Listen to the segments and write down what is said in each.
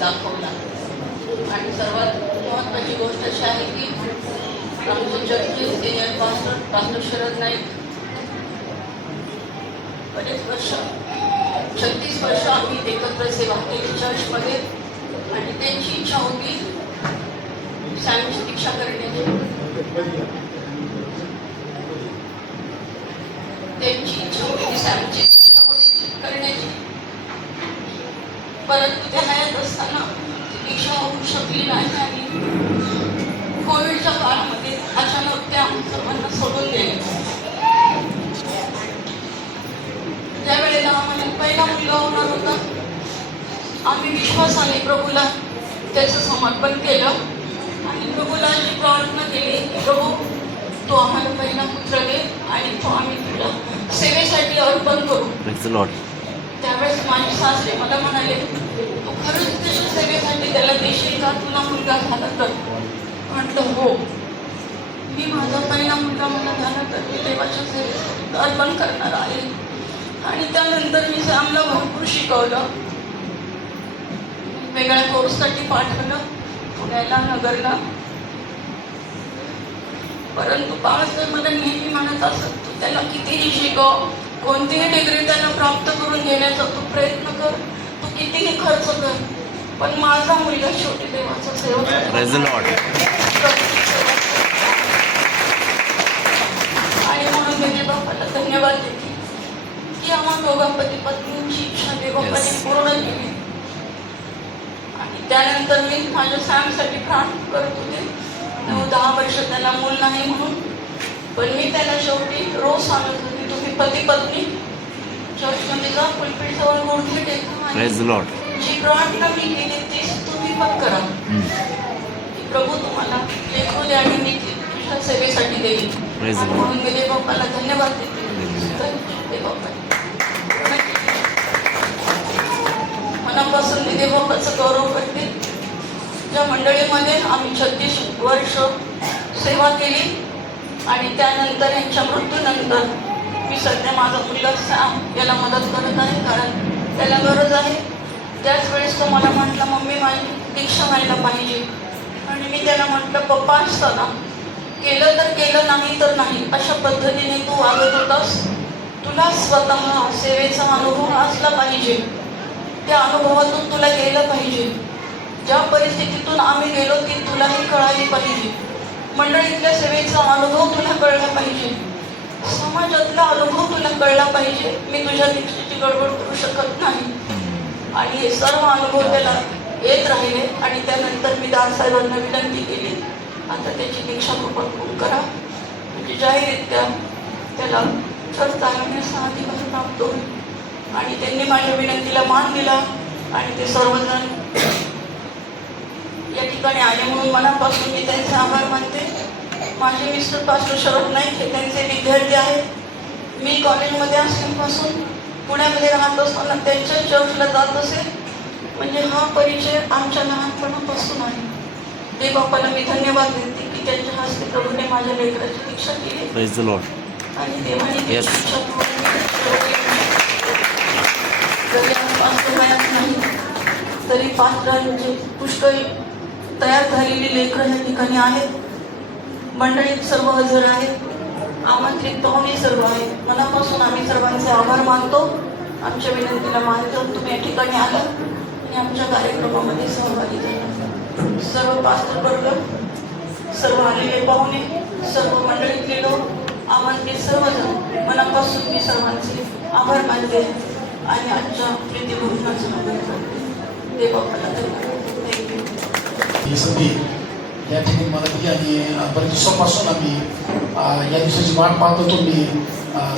दाखवला. आणि सर्वात महत्त्वाची गोष्ट अशी आहे की आमचे चर्चचे senior pastor pastor Sharad Naik बरेच वर्ष छत्तीस वर्ष आम्ही एकत्र सेवा केली चर्चमध्ये. आणि त्यांची इच्छा होती सायन्स दीक्षा करण्याची. त्यांची इच्छा होती सायन्सची दीक्षा होण्याची करण्याची परंतु त्या हयात असताना ती दीक्षा होऊ शकली नाही आणि कोविडच्या काळामध्ये अचानक त्या सर्वांना सोडून गेले त्यावेळेला आम्हाला पहिला मुलगा होणार होता. आम्ही विश्वासाने प्रभूला त्याचं समर्पण केलं आणि प्रभूला अशी प्रार्थना केली की प्रभू तो आम्हाला पहिला पुत्र दे आणि तो आम्ही तुला सेवेसाठी अर्पण करू. त्यावेळेस माझे सासरे मला म्हणाले तू सेवेसाठी त्याला देशील का? तुला मुलगा झाला तर? म्हटलं हो. मी माझा पहिला मुलगा मला झाला तर मी देवाच्या सेवेत अर्पण करणार आहे. आणि त्यानंतर मी सॅमला भरपूर शिकवलं. वेगळ्या कोर्ससाठी पाठवलं पुण्याला नगरला. परंतु बाळासाहेब मला नेहमी म्हणत असत तू त्याला कितीही शिकव कोणतीही डिग्री त्याला प्राप्त करून घेण्याचा तू प्रयत्न कर. कितीही खर्च कर पण माझा मुलगा शेवटी देवाचा सेवक. आणि म्हणून मी देवबापाला धन्यवाद देते. की आम्हा दोघा पती पत्नींची इच्छा देवबापाने Yes. पूर्ण केली. आणि त्यानंतर मी माझ्या सॅमसाठी प्रार्थना करत होते. नऊ दहा वर्ष त्याला मूल नाही म्हणून. पण मी त्याला शेवटी रोज सांगत होते तुम्ही पती पत्नी चर्चमध्ये जा आणि Praise the Lord. जी प्रार्थना मी केली तीच तुम्ही पण करा. प्रभू तुम्हाला लेखू दे आणि मी ती तुझ्या सेवेसाठी देईल. म्हणून मी देवबापाला धन्यवाद देते. मनापासून मी देवबापाचं गौरव करते. ज्या मंडळीमध्ये आम्ही छत्तीस वर्ष सेवा केली आणि त्यानंतर यांच्या मृत्यूनंतर मी सध्या माझा मुलगा सांग याला मदत करत आहे कारण त्याला गरज आहे. त्याच वेळेस तो मला म्हटला मम्मी माझी दीक्षा व्हायला पाहिजे. आणि मी त्याला म्हटलं पप्पा असताना केलं तर केलं नाही तर नाही. अशा पद्धतीने तू वागत होतास. तुला स्वतः सेवेचा अनुभव असला पाहिजे. त्या अनुभवातून तुला गेलं पाहिजे. ज्या परिस्थितीतून आम्ही गेलो ती तुलाही कळाली पाहिजे. मंडळीतल्या सेवेचा अनुभव तुला कळला पाहिजे. समाजातला अनुभव तुला कळला पाहिजे. मी तुझ्या दीक्षेची गडबड करू शकत नाही. आणि हे सर्व अनुभव त्याला येत राहिले आणि त्यानंतर मी दाससाहेबांना विनंती केली. आता त्याची दीक्षा कृपा करा. म्हणजे जाहीररित्या त्याला चर्च चालवण्याचा अधिकार प्राप्त होईल आणि त्यांनी माझ्या विनंतीला मान दिला आणि ते सर्वजण या ठिकाणी आले म्हणून मनापासून मी त्यांचे आभार मानते. माझे मिस्टर पास्टर शरद नाईक हे त्यांचे विद्यार्थी आहेत. मी कॉलेजमध्ये असल्यापासून पुण्यामध्ये राहत असताना त्यांच्या चर्चला जात असे. म्हणजे हा परिचय आमच्या लहानपणापासून आहे. देवबापाला मी धन्यवाद देते की त्यांच्या हस्ते प्रभूने माझ्या लेकराची दीक्षा केली. आणि देवाने ती नाही तरी पात्रांचे पुष्कळ तयार झालेली लेकरं या ठिकाणी आहेत. मंडळीत सर्व हजर आहेत. आमंत्रित पाहुणे सर्व आहेत. मनापासून आम्ही सर्वांचे आभार मानतो. आमच्या विनंतीला मानतो तुम्ही या ठिकाणी आला आणि आमच्या कार्यक्रमामध्ये सहभागी झाला. सर्व पास्टर वर्ग सर्व आलेले पाहुणे सर्व मंडळीतले लोक आमंत्रित सर्वजण मनापासून मी सर्वांचे आभार मानते आणि आजच्या प्रीतीभोजनाचं आभार करते. थँक्यू या ठिकाणी मला आणि बरेच दिवसापासून आम्ही या दिवसाची वाट पाहत होतो मी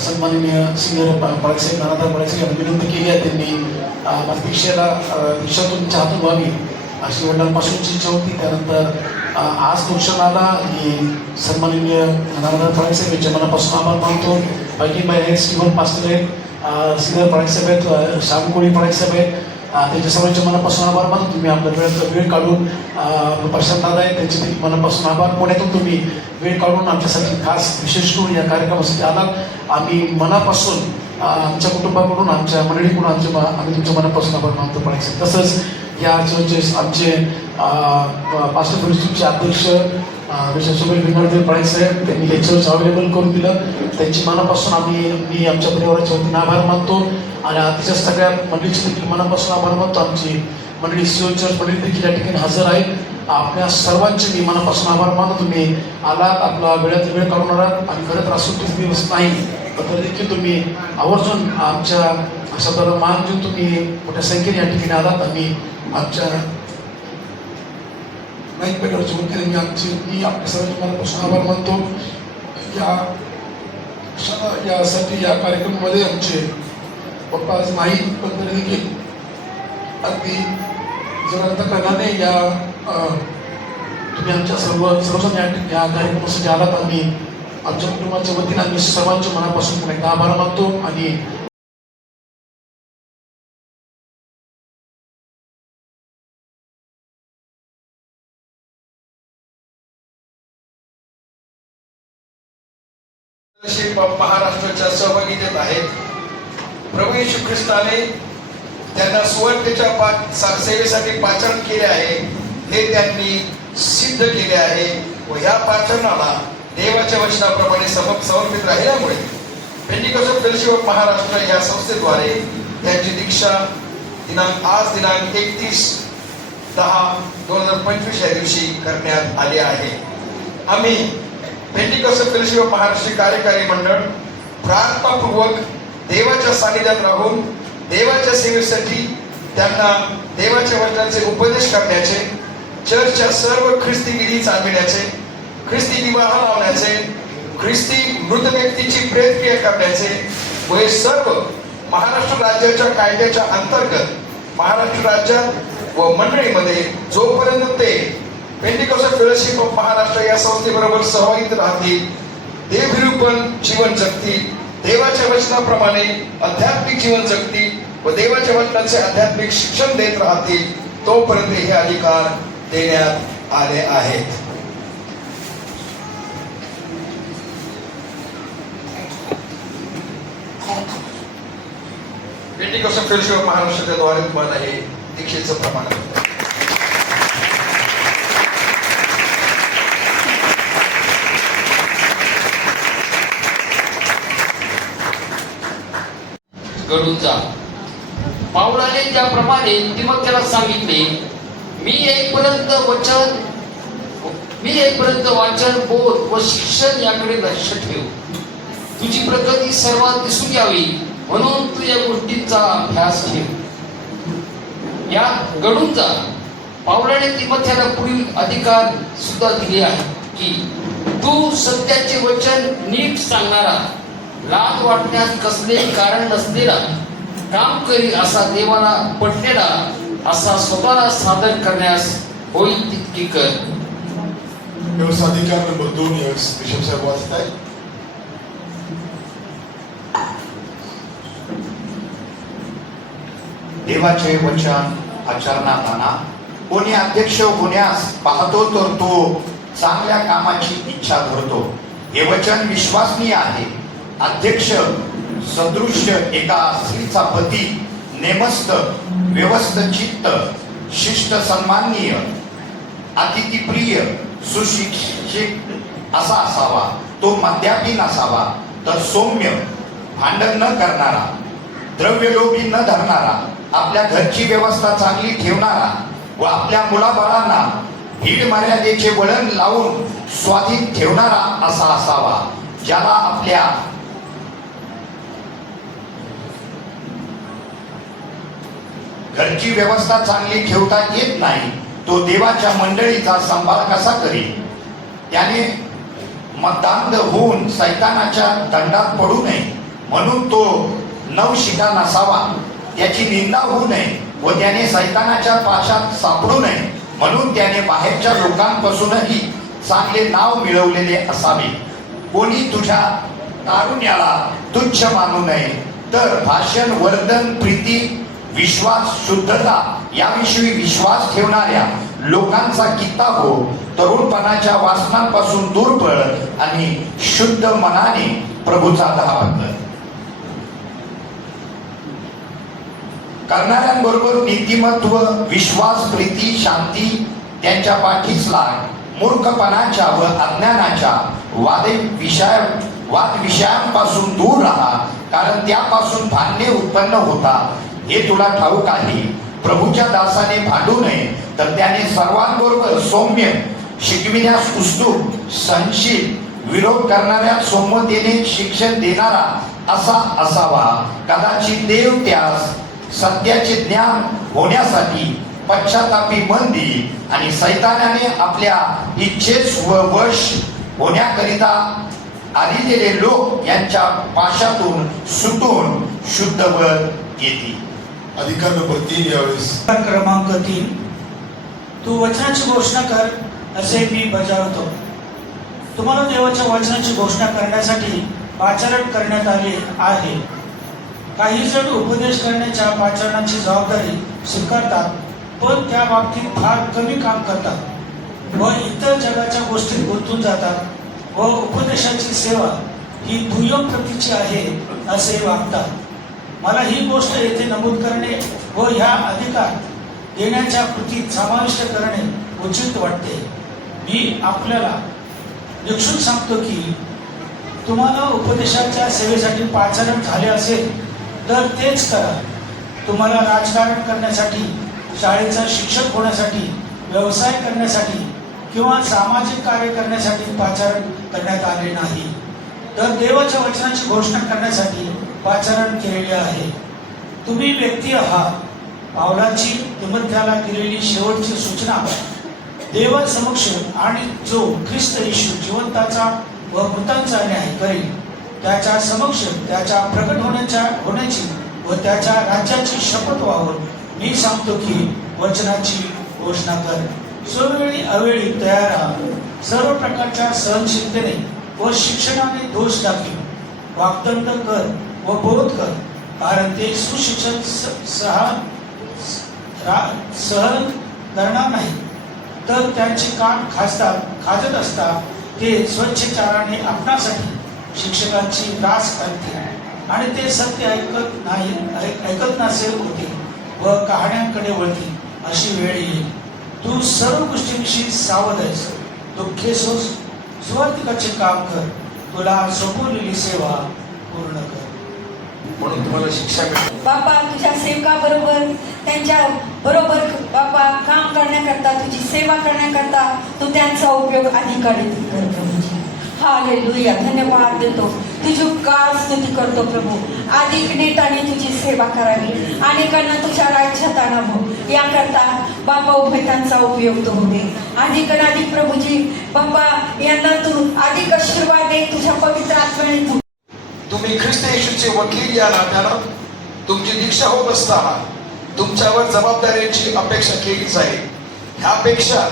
सन्माननीय सिनियर पळासाहेब नानादार पळासाहेब यांना विनंती केली आहे त्यांनी. अ, मला दीक्षेला अ, दीक्षा व्हावी अशी वडिलांपासूनची इच्छा होती. त्यानंतर आज तो हे सन्माननीय नानादार पळासाहेब यांच्या मनापासून आभार मानतो. बाकी बाई आहेत स्टीवन पास्टर आहेत. अ, सिनियर पळासाहेब आहेत श्यामकोळी पळासाहेब आहेत. त्यांच्या सर्वांचे मनापासून आभार मानतो. तुम्ही आपल्या वेळेचा वेळ काढून प्रशांत दादा आहे. त्यांचे देखील मनापासून आभार. पुण्यातून तुम्ही वेळ काढून आमच्यासाठी खास विशेष करून या कार्यक्रमासाठी आलात. आम्ही मनापासून आमच्या कुटुंबाकडून आमच्या मंडळीकडून आमच्या आम्ही तुमच्या मनापासून आभार मानतो पाहिजे तसंच या चर्चचे आमचे पास्टर फेलोशिपचे अध्यक्ष विशेषभाई विनोददेव पळाई साहेब त्यांनी हे चर्च अवेलेबल करून दिलं. त्यांची मनापासून आम्ही मी आमच्या परिवाराच्या वतीने आभार मानतो. आणि अतिशय सगळ्या मंडळीची देखील मनापासून आभार मानतो. आमची मंडळी सिओ चर्च मंडळी देखील या ठिकाणी हजर आहे आपल्या सर्वांचे मी मनापासून आभार मानतो. तुम्ही आलात आपला वेळात वेळ काढून आलात आणि खरं तर असं दिवस नाही. तर देखील तुम्ही आवर्जून आमच्या शब्दाला मान देऊन तुम्ही मोठ्या संख्येने या ठिकाणी आलात. आम्ही आमच्या नाही पेटरच्या वतीने मी आमची मी आपल्या सर्वांचे मनापासून आभार मानतो. या यासाठी या कार्यक्रमामध्ये आमचे पप्पा आज नाही पण तरी देखील अगदी जरा या अं, तुम्ही आमच्या सर्व सर्वजण या या कार्यक्रमासाठी आलात. आम्ही आमच्या कुटुंबाच्या वतीने आम्ही सर्वांच्या मनापासून पुन्हा एकदा आभार मानतो आणि महाराष्ट्राच्या सहभागीतेत आहेत प्रभू येशू ख्रिस्ताने त्यांना सुवर्तेच्या पा सेवेसाठी पाचन केले आहे. हे त्यांनी सिद्ध केले आहे. व ह्या पाचनाला देवाच्या वचनाप्रमाणे सम समर्पित राहिल्यामुळे पेंटिकॉस फेलोशिप ऑफ महाराष्ट्र या संस्थेद्वारे त्यांची दीक्षा दिनांक आज दिनांक एकतीस दहा दोन हजार पंचवीस या दिवशी करण्यात आली आहे. आम्ही पेंटिकॉस फेलोशिप ऑफ महाराष्ट्र कार्यकारी मंडळ प्रार्थनापूर्वक देवाच्या सानिध्यात राहून देवाच्या सेवेसाठी त्यांना देवाच्या वचनाचे उपदेश करण्याचे चर्चच्या सर्व ख्रिस्ती विधी चालविण्याचे ख्रिस्ती विवाह लावण्याचे ख्रिस्ती मृत व्यक्तीची प्रेतक्रिया करण्याचे व हे सर्व महाराष्ट्र राज्याच्या कायद्याच्या अंतर्गत महाराष्ट्र राज्यात व मंडळीमध्ये जोपर्यंत ते पेंटिकॉस फेलोशिप ऑफ महाराष्ट्र या संस्थेबरोबर सहभागी राहतील देवविरूपण जीवन जगतील देवाच्या वचनाप्रमाणे आध्यात्मिक जीवन जगतील व देवाच्या वचनाचे आध्यात्मिक शिक्षण देत राहतील तोपर्यंत हे अधिकार देण्यात आले आहेत. पेंटिकॉस कसं ऑफ महाराष्ट्राच्या द्वारे तुम्हाला हे दीक्षेचं प्रमाण घडून जा. पावलाने ज्याप्रमाणे तिमोथेला सांगितले मी येईपर्यंत वचन मी येईपर्यंत वाचन बोध व शिक्षण याकडे लक्ष ठेव. तुझी प्रगती सर्वात दिसून यावी म्हणून तू या गोष्टींचा अभ्यास ठेव. या घडून जा. पावलाने तिमथ्याला पुढील अधिकार सुद्धा दिले आहे की तू सत्याचे वचन नीट सांगणारा लाज वाटण्यास कसले कारण नसलेला काम करी असा देवाला पटलेला असा स्वतःला सादर करण्यास होईल तितकी कर. व्यवस्था अधिकार नंबर दोन यावेळेस बिशप साहेब वाचत आहे देवाचे वचन आचरणात आणा कोणी अध्यक्ष होण्यास पाहतो तर तो चांगल्या कामाची इच्छा धरतो. हे वचन विश्वासनीय आहे. अध्यक्ष सदृश्य एका स्त्रीचा पती नेमस्त व्यवस्थ चित्त शिष्ट सन्माननीय अतिथीप्रिय सुशिक्षित असा असावा तो मद्यापी नसावा तर सौम्य भांडण न करणारा द्रव्यलोभी न धरणारा आपल्या घरची व्यवस्था चांगली ठेवणारा व आपल्या मुलाबाळांना भीड मर्यादेचे वळण लावून स्वाधीन ठेवणारा असा असावा ज्याला आपल्या घरची व्यवस्था चांगली ठेवता येत नाही तो देवाच्या मंडळीचा सांभाळ कसा करेल त्याने मतदान होऊन सैतानाच्या दंडात पडू नये म्हणून तो नवशिका नसावा. त्याची निंदा होऊ नये व त्याने सैतानाच्या पाशात सापडू नये म्हणून त्याने बाहेरच्या लोकांपासूनही चांगले नाव मिळवलेले असावे. कोणी तुझ्या तारुण्याला तुच्छ मानू नये तर भाषण वर्धन प्रीती विश्वास शुद्धता याविषयी विश्वास ठेवणाऱ्या लोकांचा किता हो तरुणपणाच्या वासनांपासून दूर पळ आणि शुद्ध मनाने प्रभूचा दहा करणाऱ्यांबरोबर नीतिमत्व विश्वास प्रीती शांती त्यांच्या पाठीच लाग मूर्खपणाच्या व अज्ञानाच्या वादे विषय वाद विषयांपासून दूर राहा कारण त्यापासून भांडणे उत्पन्न होतात हे तुला ठाऊक आहे. प्रभूच्या दासाने भांडू नये तर त्याने सर्वांबरोबर सौम्य शिकविण्यास उत्सुक सहनशील विरोध करणाऱ्या सोमतेने शिक्षण देणारा असा असावा. कदाचित देव त्यास सत्याचे ज्ञान होण्यासाठी पश्चातापी मन देईल आणि सैतानाने आपल्या इच्छेस व वश होण्याकरिता आलेले लोक यांच्या पाशातून सुटून शुद्धवर येतील. अधिकार नंबर तीन यावेळेस. क्रमांक तीन. तू वचनाची घोषणा कर असे मी बजावतो. तुम्हाला देवाच्या वचनाची घोषणा करण्यासाठी पाचारण करण्यात आले आहे. काही जण उपदेश करण्याच्या पाचारणाची जबाबदारी स्वीकारतात पण त्या बाबतीत फार कमी काम करतात व इतर जगाच्या गोष्टीत गुंतून जातात व उपदेशाची सेवा ही दुय्यम प्रतीची आहे असे वागतात. मला ही गोष्ट येथे नमूद करणे व ह्या अधिकार देण्याच्या कृतीत समाविष्ट करणे उचित वाटते. मी आपल्याला निक्षून सांगतो की तुम्हाला उपदेशाच्या सेवेसाठी पाचारण झाले असेल तर तेच करा. तुम्हाला राजकारण करण्यासाठी शाळेचा शिक्षक होण्यासाठी व्यवसाय करण्यासाठी किंवा सामाजिक कार्य करण्यासाठी पाचारण करण्यात आले नाही. तर देवाच्या वचनाची घोषणा करण्यासाठी पाचारण केलेले आहे. तुम्ही व्यक्ती आहात. पावलाची तिमध्याला दिलेली शेवटची सूचना देवासमक्ष आणि जो ख्रिस्त येशू जिवंताचा व मृतांचा न्याय करेल त्याच्या समक्ष त्याच्या प्रकट होण्याच्या होण्याची व त्याच्या राज्याची शपथ व्हावं मी सांगतो की वचनाची घोषणा कर. सोवेळी अवेळी तयार सर्व प्रकारच्या सहनशीलतेने व शिक्षणाने दोष दाखवी वागदंड कर. व बोध कर. कारण ते सुशिक्षण स- रा- सहन करणार नाही. तर त्यांचे कान खासतात खाजत असता ते स्वच्छचाराने आपणासाठी शिक्षकांची रास करतील. आणि ते सत्य ऐकत नाही ऐक- ऐकत नसेल होते व कहाण्यांकडे वळतील. अशी वेळ येईल. तू सर्व गोष्टींविषयी सावध आहेस. दुःखे सोस सुवर्तिकाचे काम कर. तुला सोपवलेली सेवा पूर्ण कर. म्हणून तुम्हाला शिक्षा मिळते. बापा तुझ्या सेवकाबरोबर त्यांच्या बरोबर बापा काम करण्याकरता तुझी सेवा करण्याकरता तू त्यांचा उपयोग अधिकाधिक कर प्रभूजी म्हणजे. धन्यवाद देतो. तुझी काळ स्तुती करतो प्रभू. अधिक नीटाने तुझी सेवा करावी. अनेकांना तुझ्या राज्यात आणावं. याकरता बाबा उभे त्यांचा उपयोग तो होते. अधिक आणि अधिक प्रभूजी बाबा यांना तू अधिक आशीर्वाद दे. तुझ्या पवित्र आत्म्याने तू तुम्ही ख्रिस्त येशूचे वकील या नात्यानं तुमची दीक्षा होत असताना तुमच्यावर जबाबदाऱ्यांची अपेक्षा केली जाईल. ह्यापेक्षा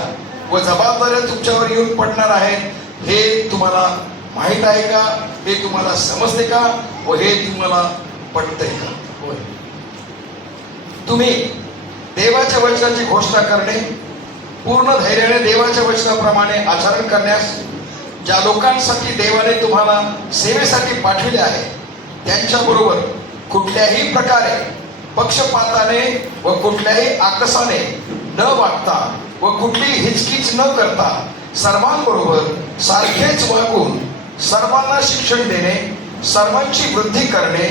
व जबाबदाऱ्या तुमच्यावर येऊन पडणार आहेत हे तुम्हाला माहीत आहे का? हे तुम्हाला समजते का? व हे तुम्हाला पटतंय का? होय. तुम्ही देवाच्या वचनाची घोषणा करणे पूर्ण धैर्याने देवाच्या वचनाप्रमाणे आचरण करण्यास ज्या लोकांसाठी देवाने तुम्हाला सेवेसाठी पाठविले आहे त्यांच्याबरोबर कुठल्याही प्रकारे पक्षपाताने व कुठल्याही आकसाने न वागता व कुठलीही हिचकिच न करता सर्वांबरोबर सारखेच वागून सर्वांना शिक्षण देणे सर्वांची वृद्धी करणे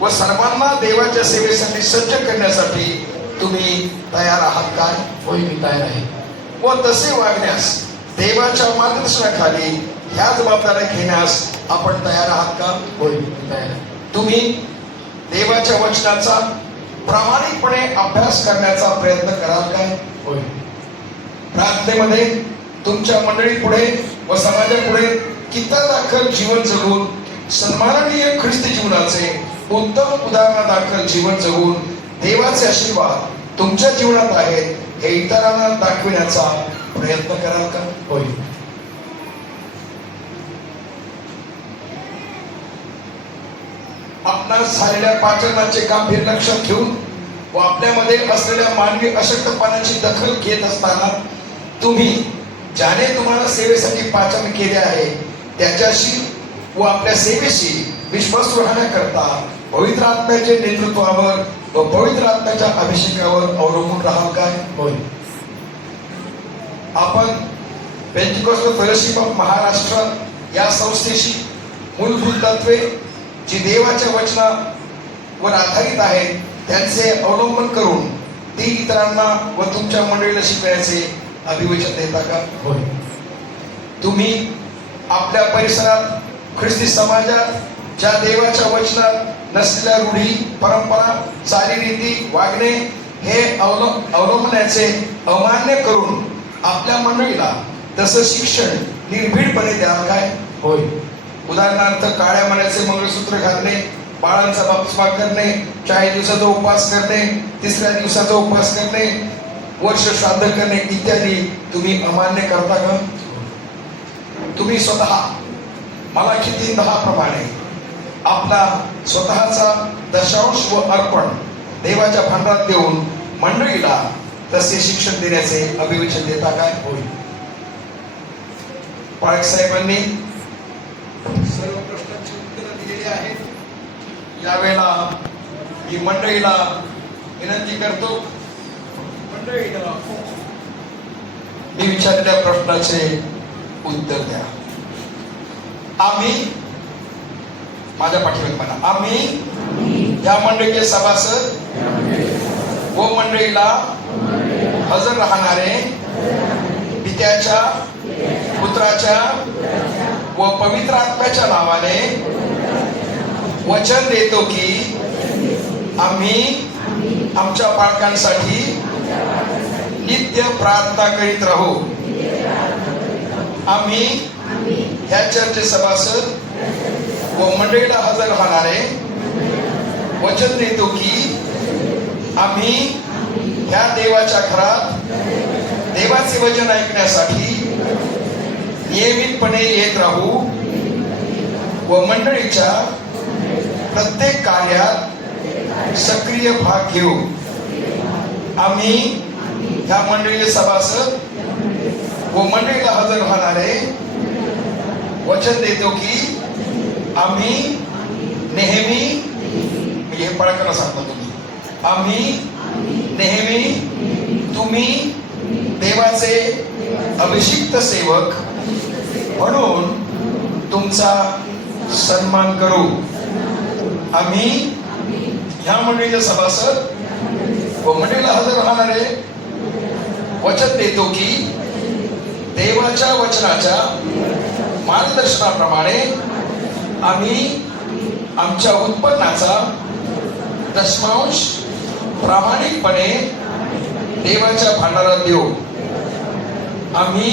व सर्वांना देवाच्या सेवेसाठी सज्ज करण्यासाठी तुम्ही तयार आहात काय होय मी तयार आहे. व तसे वागण्यास देवाच्या मार्गदर्शनाखाली ह्या जबाबदाऱ्या घेण्यास आपण तयार आहात का? होय तयार. तुम्ही देवाच्या वचनाचा प्रामाणिकपणे अभ्यास करण्याचा प्रयत्न कराल काय होय. प्रार्थनेमध्ये तुमच्या मंडळीपुढे व समाजापुढे किता दाखल जीवन जगून सन्माननीय ख्रिस्ती जीवनाचे उत्तम उदाहरणादाखल जीवन जगून देवाचे आशीर्वाद तुमच्या जीवनात आहेत हे इतरांना दाखविण्याचा प्रयत्न कराल का? होईल आपणास झालेल्या पाचनाचे गांभीर लक्षात घेऊन व आपल्यामध्ये असलेल्या मानवी अशक्तपणाची दखल घेत असताना तुम्ही ज्याने तुम्हाला सेवेसाठी पाचन केले आहे त्याच्याशी व आपल्या सेवेशी विश्वास राहण्याकरता पवित्र आत्म्याचे नेतृत्वावर व पवित्र आत्म्याच्या अभिषेकावर अवलंबून राहाल काय? होय. आपण पेंटिकॉस्ट फेलोशिप ऑफ महाराष्ट्र या संस्थेशी मूलभूत तत्वे जी देवाच्या वचनावर आधारित आहेत त्यांचे अवलंबन करून ती इतरांना व तुमच्या मंडळीला शिकण्याचे अभिवचन देता का? होय. तुम्ही आपल्या परिसरात ख्रिस्ती समाजात ज्या देवाच्या वचनात नसलेल्या रूढी परंपरा चालीरीती वागणे हे अवलं अवलंबण्याचे अमान्य करून आपल्या मंडळीला तसं शिक्षण निर्भीडपणे द्याल काय? होय. उदाहरणार्थ काळ्या मनाचे मंगळसूत्र घालणे बाळांचा बाप्तिस्मा करणे चाळीस दिवसाचा उपवास करणे तिसऱ्या दिवसाचा उपवास करणे वर्ष श्राद्ध करणे इत्यादी तुम्ही अमान्य करता का? तुम्ही स्वतः मला किती दहा प्रमाणे आपला स्वतःचा दशांश व अर्पण देवाच्या भांडारात देऊन मंडळीला तसे शिक्षण देण्याचे अभिवचन देता काय? होईल पाळक साहेबांनी सर्व प्रश्नांची उत्तरं दिलेली आहेत. यावेळेला मी मंडळीला विनंती करतो. मंडळीला हो. मी विचारलेल्या प्रश्नाचे उत्तर द्या. आम्ही माझ्या पाठीवर म्हणा आम्ही या मंडळीचे सभासद व मंडळीला हजर राहणारे पित्याच्या पुत्राच्या व पवित्र आत्म्याच्या नावाने वचन देतो की आम्ही आमच्या बाळकांसाठी नित्य प्रार्थना करीत राहू. आम्ही ह्या चर्चे सभासद व मंडळीला हजर राहणारे वचन देतो की आम्ही ह्या देवाच्या घरात देवाचे वचन ऐकण्यासाठी नियमितपणे येत राहू व मंडळीच्या प्रत्येक कार्यात सक्रिय भाग घेऊ. आम्ही ह्या मंडळीचे सभासद व मंडळीला हजर राहणारे वचन देतो की आम्ही नेहमी हे पळकाला सांगतो तुम्ही. आम्ही नेहमी तुम्ही देवाचे अभिषिक्त सेवक म्हणून तुमचा सन्मान करू. आम्ही ह्या मंडळीचे सभासद व मंडळीला हजर राहणारे वचन देतो की देवाच्या वचनाच्या मार्गदर्शनाप्रमाणे आम्ही आमच्या उत्पन्नाचा दशमांश प्रामाणिकपणे देवाच्या भांडारात देऊ. आम्ही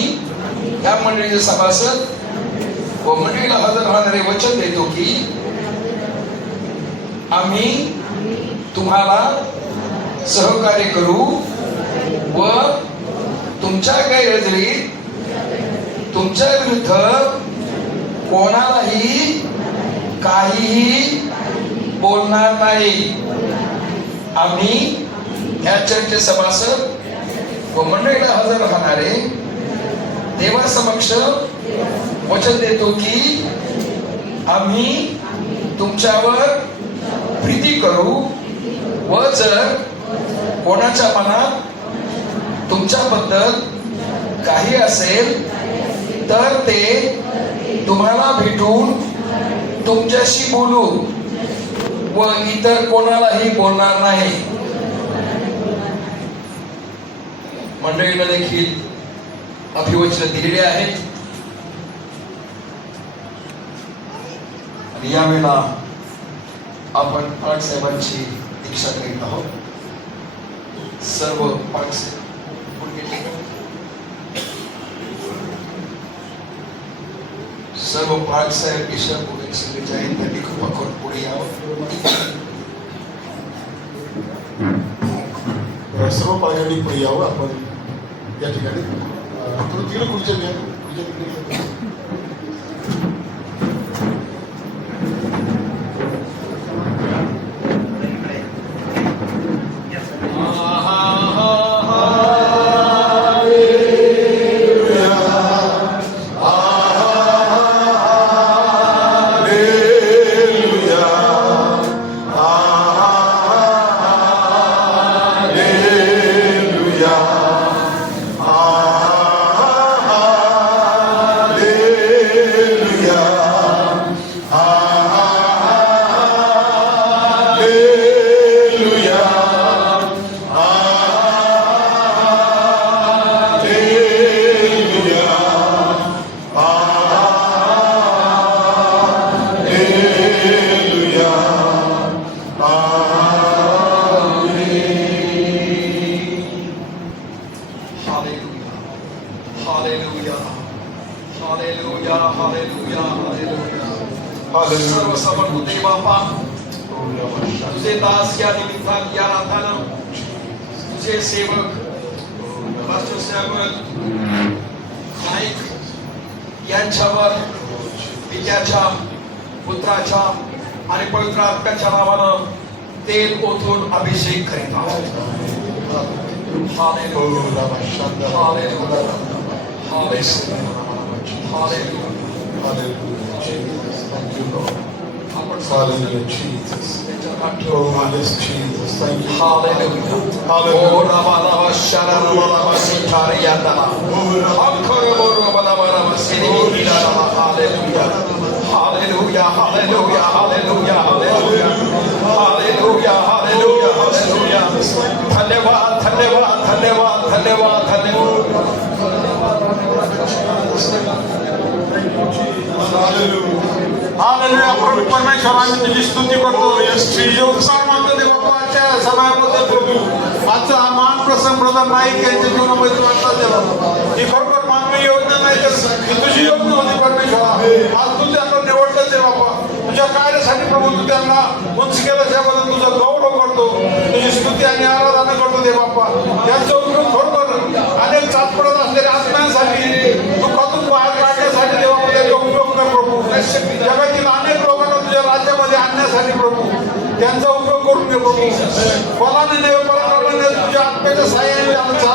या मंडळीचे सभासद व मंडळीला हजर राहणारे वचन देतो की आम्ही तुम्हाला सहकार्य करू व तुमच्या गैरहजेरीत तुमच्या विरुद्ध कोणालाही काहीही बोलणार नाही. आम्ही या चर्चे सभासद व मंडळीला हजर राहणारे देवासमक्ष वचन देतो की आम्ही तुमच्यावर प्रीती करू व जर कोणाच्या मनात तुमच्याबद्दल काही असेल तर ते तुम्हाला भेटून तुमच्याशी बोलू व इतर कोणालाही बोलणार नाही. मंडळीनं देखील अभिवचन दिलेले आहेत आणि यावेळेला आपण साहेबांची दीक्षा करीत आहोत सर्व का? सर्व पाठ साहेब ईश्वर पुढे सगळे जे त्यांनी कृपा पुढे यावं सर्व पालकांनी पुढे यावं आपण या ठिकाणी 앞으로 뒤로 굴자면 굴자면 सेवक पास्टर सेवक नाईक यांच्यावर विद्याच्या पुत्राच्या आणि पवित्र आत्म्याच्या नावानं तेल ओतून अभिषेक करीत आहोत. Hallelujah. Hallelujah. Hallelujah. Hallelujah. आपण Hallelujah, Jesus. त्याच्या Oh, नाट्य yes, Jesus. Thank you. Hallelujah. Hallelujah. Oh, Rama, Rama, Shara, Rama, Rama, Sitari, Yandana. Ankara, Rama, Rama, Rama, Sidi, Hira, Rama. Hallelujah. Hallelujah, hallelujah, hallelujah, hallelujah. Hallelujah, hallelujah, hallelujah. धन्यवाद धन्यवाद धन्यवाद धन्यवाद धन्यवाद hallelujah प्रभू परमेश्वर तुझी स्तुती करतो. योगसार देवाच्या सभाबद्दल प्रभू. आजचा हा मान प्रसंग प्रधान नाईक यांच्या जीवनामध्ये तू आणला देवा. ही खरोखर मानवी योजना नाही तर तुझी योजना होती परमेश्वरा. आज तू त्यांना निवडलं दे बाबा तुझ्या कार्यासाठी प्रभू तू त्यांना उंच प्रभू फलाने देव पराक्रमाने तुझ्या आत्म्याच्या साह्याने